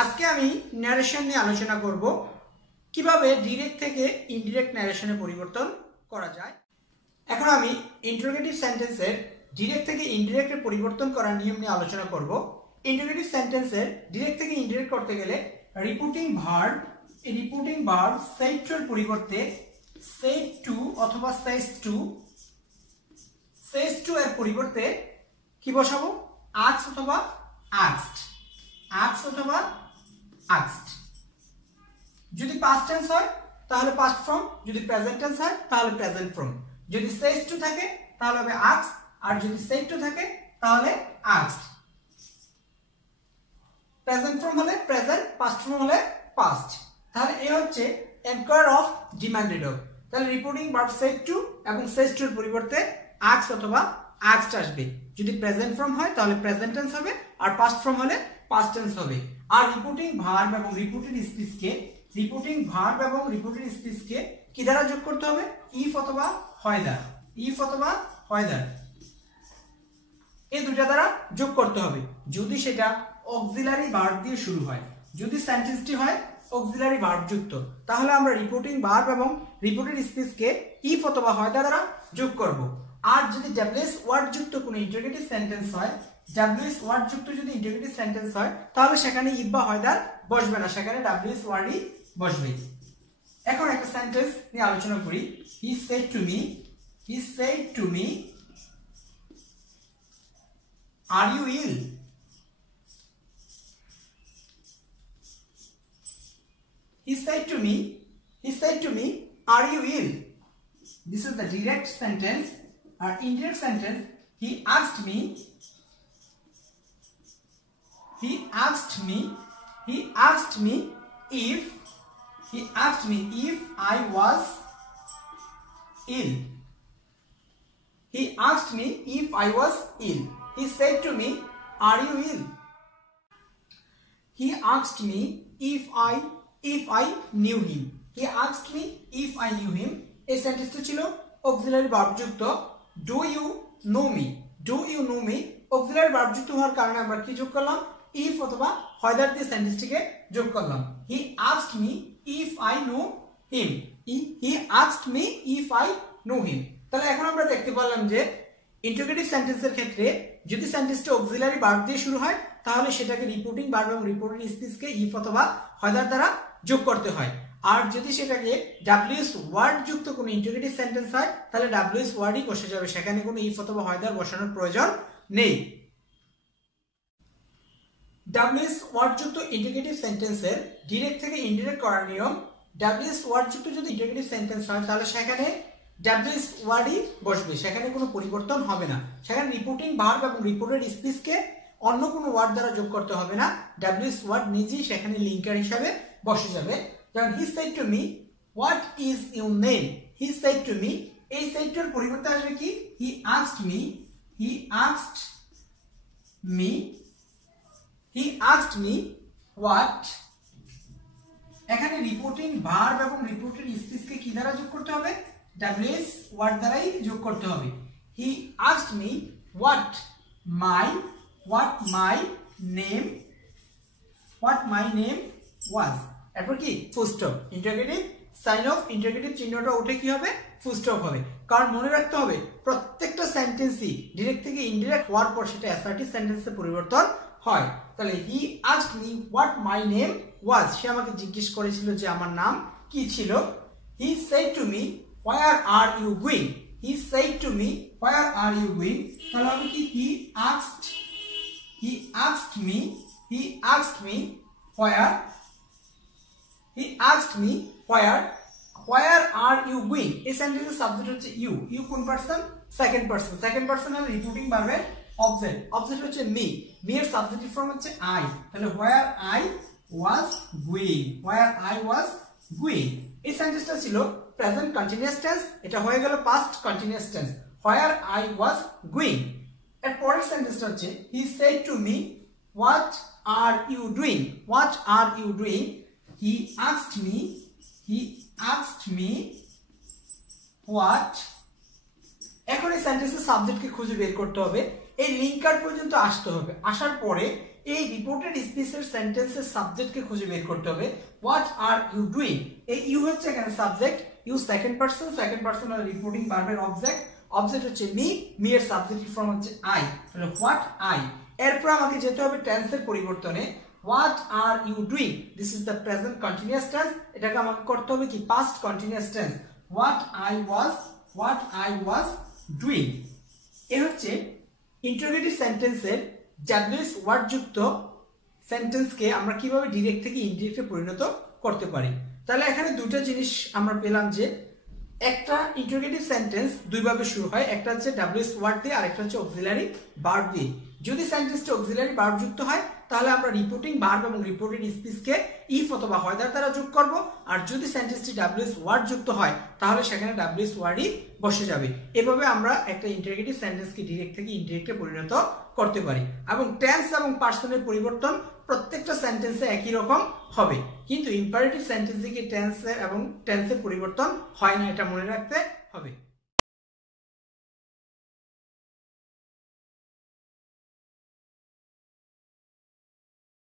আজকে আমি ন্যারেশন নিয়ে আলোচনা করব কিভাবে ডিরেক্ট থেকে ইনডিরেক্ট ন্যারেশনে পরিবর্তন করা যায়। এখন আমি ইন্টারোগেটিভ সেন্টেন্সের ডিরেক্ট থেকে ইনডিরেক্টে পরিবর্তন করার নিয়ম নিয়ে আলোচনা করব। ইন্টারোগেটিভ সেন্টেন্সের ডিরেক্ট থেকে ইনডিরেক্ট করতে গেলে রিপিটিং ভার্ব said to এর পরিবর্তে said to অথবা says to এর পরিবর্তে কি বসাবো? asked অথবা asked। যদি past tense হয় তাহলে past form, যদি present tense হয় তাহলে present form। যদি says to থাকে তাহলে হবে asked, আর যদি said to থাকে তাহলে asked। প্রেজেন্ট ফর্ম হলে প্রেজেন্ট, পাস্ট ফর্ম হলে পাস্ট। তাহলে এই হচ্ছে এনকোয়ার অফ ডিমান্ডেড অফ। তাহলে রিপোর্টিং ভার্ব said to এবং says to এর পরিবর্তে asked অথবা asked আসবে। যদি প্রেজেন্ট ফর্ম হয় তাহলে প্রেজেন্ট টেন্স হবে, আর পাস্ট ফর্ম হলে পাস্ট টেন্স হবে। আর রিপোর্টিং ভার্ব এবং রিপোর্টেড স্পিচকে কি দ্বারা যোগ করতে হবে? ইফ অথবা হয় দ্বারা এই দুটো দ্বারা যোগ করতে হবে। যদি সেটা অক্সিলারি ভার্ব দিয়ে শুরু হয়, যদি সেন্টেন্সটি হয় অক্সিলারি ভার্ব যুক্ত, তাহলে আমরা রিপোর্টিং ভার্ব এবং রিপোর্টেড স্পিচকে ইফ অথবা হয় দ্বারা যোগ করব। আর যদি ডাব্লিউএস ওয়ার্ড যুক্ত কোনো ইন্টারোগেটিভ সেন্টেন্স হয়, তাহলে সেখানে ইফ বা হয় দ্বার বসবে না, সেখানে ডাব্লিউএস ওয়ার্ডই বসবে। এখন একটা সেন্টেন্স নিয়ে আলোচনা করি। হি said to me are you ill? He said to me are you ill? This is the direct sentence. Or indirect sentence, he asked me if I was ill. He said to me are you ill? He asked me if I knew him. এই সেন্টেন্সটা ছিল auxiliary verb যুক্ত। Do you know me auxiliary verb যুক্ত হওয়ার কারণে আমরা কি যোগ করলাম? if অথবা হয় দ্বার দিয়ে সেন্টেন্সটিকে যোগ করলাম। He asked me if I know him. তাহলে এখন আমরা দেখতে পারলাম যে ইন্টারোগেটিভ সেন্টেন্সের ক্ষেত্রে যদি সেন্টেন্সটি অক্সিলারি ভার্ব দিয়ে শুরু হয় তাহলে সেটাকে রিপোর্টিং ভার্ব এবং রিপোর্টেড স্পিচকে ইফ অথবা হয় দ্বার দ্বারা যোগ করতে হয়। আর যদি সেটাকে ডাব্লিউএস ওয়ার্ড যুক্ত কোনো ইন্টারোগেটিভ সেন্টেন্স হয় তাহলে ডাব্লিউএস ওয়ার্ডই বসে যাবে, সেখানে কোনো ইফ অথবা হয় দ্বার বসানোর প্রয়োজন নেই। ডাব্লিউএস ওয়ার্ড যুক্ত ইন্টারোগেটিভ সেন্টেন্সের ডিরেক্ট থেকে ইনডিরেক্ট করার নিয়ম। ডাব্লিউএস ওয়ার্ড যুক্ত যদি ইন্টারোগেটিভ সেন্টেন্স হয় তাহলে সেখানে ডাব্লিউএস ওয়ার্ডই বসবে, সেখানে কোনো পরিবর্তন হবে না। সেখানে রিপোর্টিং ভার্ব এবং রিপোর্টেড স্পিচকে অন্য কোনো ওয়ার্ড দ্বারা যোগ করতে হবে না, ডাব্লিউএস ওয়ার্ড নিজেই সেখানে লিঙ্কার হিসাবে বসে যাবে। যেমন he said to me what is your name? এই said to এর পরিবর্তে আসবে কি? he asked me what। এখানে রিপোর্টিং ভার্ব এবং রিপোর্টেড স্পিচকে কি দ্বারা যোগ করতে হবে? ডাব্লিউএস ওয়ার্ড দ্বারাই যোগ করতে হবে। he asked me what my name was। এরপর কি? Full stop. Interrogative sign of interrogative চিহ্নটা উঠে কি হবে? ফুল স্টপ হবে। কারণ মনে রাখতে হবে প্রত্যেকটা সেন্টেন্সই ডিরেক্ট থেকে ইনডিরেক্ট হওয়ার পর সেটা অ্যাসার্টিভ সেন্টেন্সে পরিবর্তন হয়। তাহলে he asked me what my name was, সে আমাকে জিজ্ঞেস করেছিল যে আমার নাম কি ছিল। He said to me where are you going? তাহলে হবে কি? হি asked me where are you going? এই সেন্টেন্সের সাবজেক্ট হচ্ছে ইউ কোন পারসন? সেকেন্ড পারসন হলো রিপিটিং ভার্বের অবজেক্ট হচ্ছে মি এর সাবজেক্টিভ ফর্ম হচ্ছে আই। তাহলে where I was going এই সেন্টেন্সটা ছিল প্রেজেন্ট কন্টিনিউয়াস টেন্স, এটা হয়ে গেল past continuous tense. where I was going এর পরের সেন্টেন্সটা হচ্ছে he said to me what are you doing? He asked me what। এখন এই সেন্টেন্সের সাবজেক্টকে খুঁজে বের করতে হবে। এই লিঙ্কার পর্যন্ত আসতে হবে। আসার পরে এই রিপোর্টেড স্পিচের সেন্টেন্সের সাবজেক্টকে খুঁজে বের করতে হবে। হোয়াট আর ইউ ডুইং, এই ইউ হচ্ছে এখানে সাবজেক্ট, ইউ সেকেন্ড পারসন আর রিপোর্টিং ভার্বের অবজেক্ট, অবজেক্ট হচ্ছে মি এর সাবজেক্টিভ ফর্ম হচ্ছে আই, তাহলে হোয়াট আই। এরপর আমাকে যেতে হবে টেন্সের পরিবর্তনে। What are you doing, this is the present continuous tense, এটাকে আমাকে করতে হবে কি past continuous tense. What I was doing. এ হচ্ছে ইন্টারোগেটিভ সেন্টেন্সের ডাব্লিউএস ওয়ার্ড যুক্ত সেন্টেন্সকে আমরা কিভাবে ডিরেক্ট থেকে ইনডিরেক্টে পরিণত করতে পারি। তাহলে এখানে দুটো জিনিস আমরা পেলাম, যে একটা ইন্টারোগেটিভ সেন্টেন্স দুইভাবে শুরু হয়, একটা হচ্ছে ডাব্লিউএস ওয়ার্ড দিয়ে আর একটা হচ্ছে অক্সিলারি ভার্ব দিয়ে। যদি সেন্টেন্সটা অক্সিলারি ভার্ব যুক্ত হয় তাহলে আমরা রিপোর্টিং ভার্ব এবং রিপোর্টেড স্পিচকে ইফ অথবা হয়দার দ্বারা যোগ করব, আর যদি সেন্টেন্সটি ডাব্লিউএস ওয়ার্ড যুক্ত হয় তাহলে সেখানে ডাব্লিউএস ওয়ার্ডই বসে যাবে। এভাবে আমরা একটা ইন্টারোগেটিভ সেন্টেন্সকে ডিরেক্ট থেকে ইনডিরেক্টে পরিণত করতে পারি। এবং টেন্স এবং পার্সনের পরিবর্তন প্রত্যেকটা সেন্টেন্সে একই রকম হবে, কিন্তু ইম্পারেটিভ সেন্টেন্সে কি টেন্সের এবং টেন্সের পরিবর্তন হয় না, এটা মনে রাখতে হবে।